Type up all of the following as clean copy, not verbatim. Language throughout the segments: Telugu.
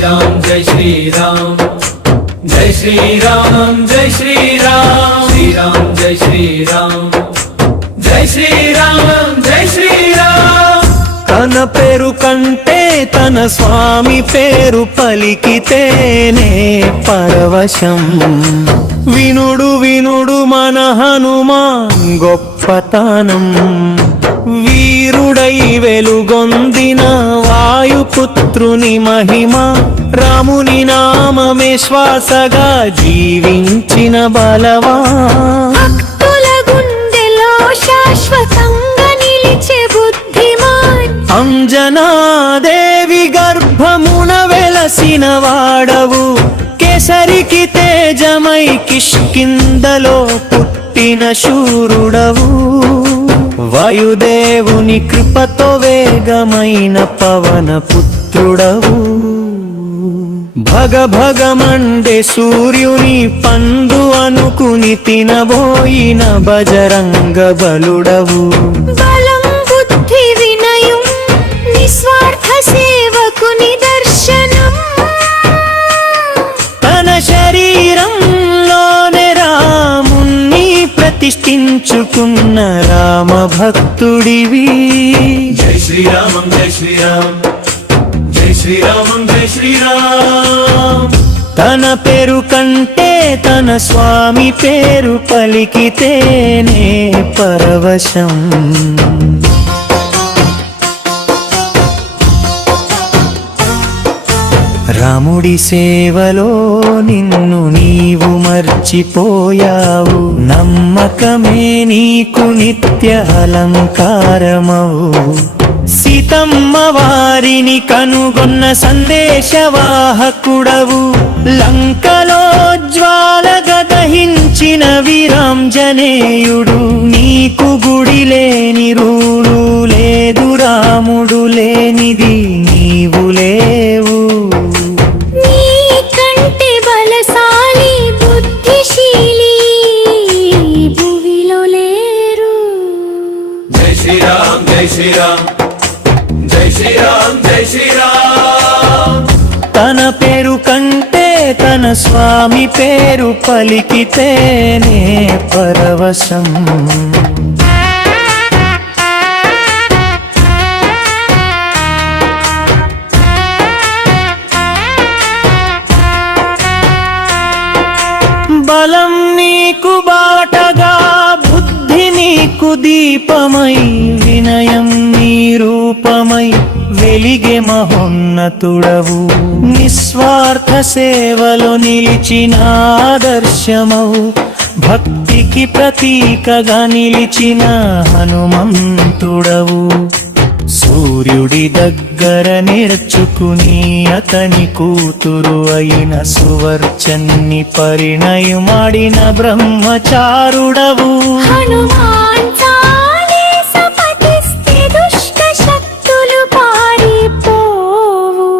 శ్రీరామ్ జై శ్రీరామ్ జై శ్రీరామ్ జై శ్రీరామ్ శ్రీరామ్ జై శ్రీరామ్ జై శ్రీరామ్ జై శ్రీరామ్. తన పేరు కంటే తన స్వామి పేరు పలికితేనే పరవశం. వినుడు వినుడు మన హనుమాన్ గొప్పతనం. వీరుడై వెలుగొందిన వాయుపుత్రుని మహిమ. రాముని నామమే శ్వాసగా జీవించిన బలవా. భక్తుల గుండెలో శాశ్వతంగా నిలిచే బుద్ధిమాన్. అంజనాదేవి గర్భమున వెలసిన వాడవు. కేసరికి తేజమై కిష్కిందలో పుట్టిన శూరుడవు. వాయుదేవుని కృపతో వేగమైన పవన పుత్రుడవు. భగ భగమండే సూర్యుని పండు అనుకుని తినబోయిన బజరంగ బలుడవు. బలం బుద్ధి వినయం నిస్వార్థ సేవకుని దర్శనం. తన శరీరంలోనే రాముణ్ణి ప్రతిష్ఠించుకున్న రామ భక్తుడివి. జై శ్రీరామం జై శ్రీరామ్ జై శ్రీరామం జై శ్రీరామ్. తన పేరు కంటే తన స్వామి పేరు పలికితేనే పరవశం. రాముడి సేవలో నిన్ను నీవు మర్చిపోయావు. నమ్మకమే నీకు నిత్య అలంకారమవు. సీతమ్మ వారిని కనుగొన్న సందేశవాహకుడవు. లంకలో జ్వాలగా దహించిన వీరాంజనేయుడు. నీకు గుడి లేని రూడు లేదు, రాముడు లేనిది నీవు లేవు. నీకంటే బలశాలి బుద్ధిశీలి భువిలో లేరు. జై శ్రీరామ్ జై శ్రీరామ్ జై శ్రీరామ్ జై శ్రీరామ్. తన పేరు కంటే తన స్వామి పేరు పలికితేనే పరవశం. బలం నీకు బాటగా, బుద్ధి నీకు దీపమై, వినయం నీ రూపమై వెలిగే మహోన్నతుడవు. నిస్వార్థ సేవలో నిలిచిన ఆదర్శమవు. భక్తికి ప్రతీకగా నిలిచిన హనుమంతుడవు. సూర్యుడి దగ్గర నేర్చుకుని అతని కూతురు అయిన సువర్చన్ని పరిణయమాడిన బ్రహ్మచారుడవు. హనుమాన్ చాలీస పఠిస్తే దుష్ట శక్తులు పారిపోవు.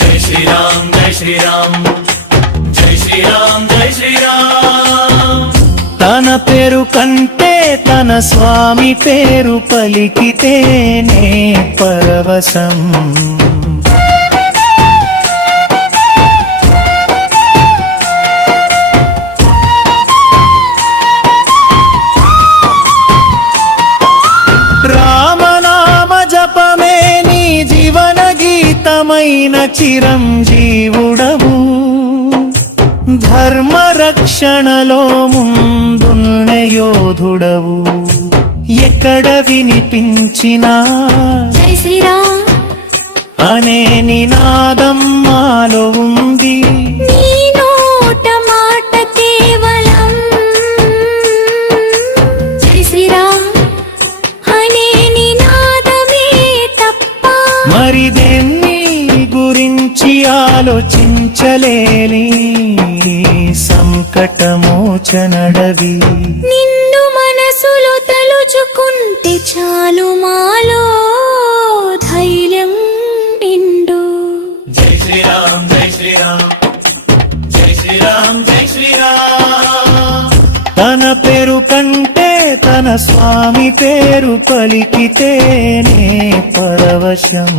జై శ్రీరామ్ జై శ్రీరామ్ జై శ్రీరామ్ జై శ్రీరామ్. తన పేరు కంటే తన స్వామి పేరు పలికితేనే పరవశం. రామనామ జపమే నీ జీవన గీతమైన చిరంజీవుడవు. ధర్మ రక్షణలో ముందున్న యోధుడవు. ఎక్కడ వినిపించినా జై శ్రీరామ్ అనే నినాదం మాలో ఉంది. నీ నోట మాట కేవలం జై శ్రీరామ్ అనే నినాదమే తప్ప మరి దేన్ని గురించి ఆలోచించలేని సంకటమోచనడవి. నిన్ను మనసులో తలుచుకుంటే చాలు మాలో ధైర్యం నిండు. జై శ్రీరామ్ జై శ్రీరామ్ జై శ్రీరామ్ జై శ్రీరామ్. తన పేరు కంటే తన స్వామి పేరు పలికితేనే పరవశం.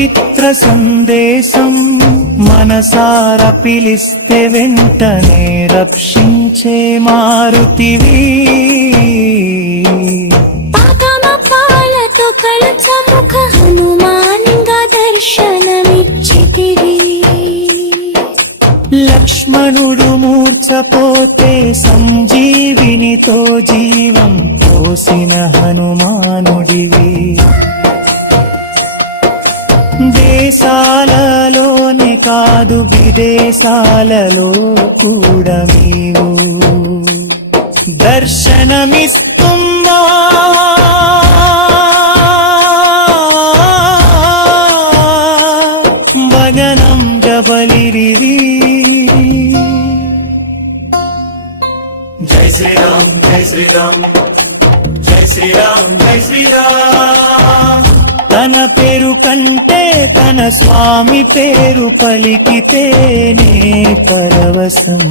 పవిత్ర సందేశం మనసార పిలిస్తే వెంటనే రక్షించే మారుతివి పాలతో కళచముఖ హనుమానిగా దర్శనమిచ్చితివి లక్ష్మణుడు మూర్ఛపోతే సంజీవినితో జీవం పోసిన హనుమానుడివి దేశాలలోనే కాదు విదేశాలలో కూడా నీవు దర్శనమిస్తున్నా భగనం జబలిరివి జై శ్రీరామ్ జై శ్రీరామ్ జై శ్రీరామ్ జై శ్రీరామ్ తన పేరు కంటే తన స్వామి పేరు పలికితేనే పరవశం